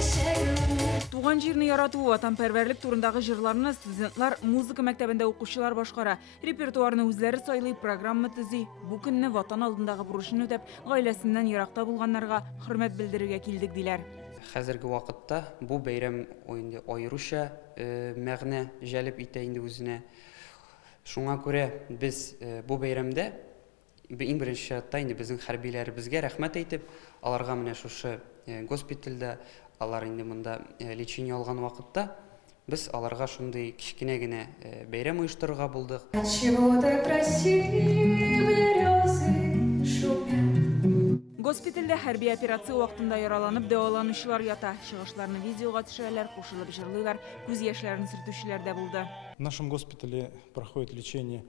Туған жерні ярату, ватанпәрверлік турындағы жырларны студентлар музыка мәктәбендә укучылар башкара. Репертуарны үзләре сайлый, программа төзи. Бу көнне ватан алдындагы бурычын үтәп, гаиләсеннән еракта булганнарга хөрмәт белдерергә килдек диләр. Хәзерге вакытта бу бәйрәм аеруча мәгънә җәлеп итә инде үзенә. Шуңа күрә без бу бәйрәмдә иң беренче чиратта инде безнең хәрбиләребезгә рәхмәт әйтеп, аларга менә шушы госпитальдә алар инде монда лечение алган вакытта без аларга шундый кичкенә генә бәйрәм оештырырга булдык. Госпитальдә хәрби операция вакытында яраланып дәваланучылар ята. Чыгышларны видеога төшерәләр, кушылып җырлыйлар, күз яшьләрен сөртүчеләр дә булды. В нашем госпитале проходит лечение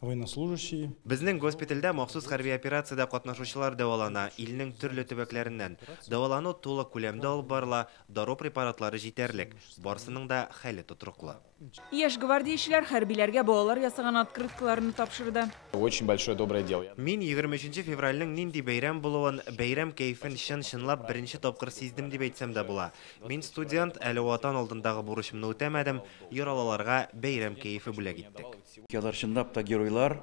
военнослужащие. Безнең госпитальдә махсус хәрби операциядә катнашучылар дәвалана. Илнең төрле төбәкләреннән. Дәвалану тулы күләмдә алып барыла, дару препаратлары җитәрлек. Барсының да хәле тотыруклы. Яшь гвардиячеләр хәрбиләргә балалар ясаган открыткаларны тапшырды. Очень большое доброе дело. Мин 23 февральнең нинди бәйрәм булуын, бәйрәм кайфын чынлап беренче тапкыр сиздем дип әйтсәм дә була. Мин студент, әле ватан алдындагы бурычымны үтәмәдем, яралыларга бәйрәм кайфы бүләк иттек. Алар чынлап та геройлар,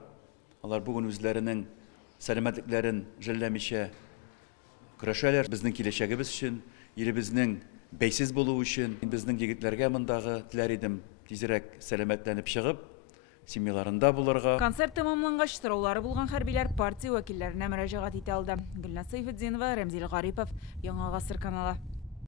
алар бүген үзләренең сәламәтлекләрен жәлләмичә көрәшәләр безнең киләчәгебез өчен, илебезнең бәйсез булуы өчен. Безнең егетләргә мондагы теләр идем тизрәк сәламәтләнеп чыгып, семьяларында булырга. Концерт тәмамлангач, сораулары булган хәрбиләр партия вәкилләренә мөрәҗәгать итә алды. Гөлназ Сайфетдинова, Рәмзил Гарипов, Яңа Гасыр каналы.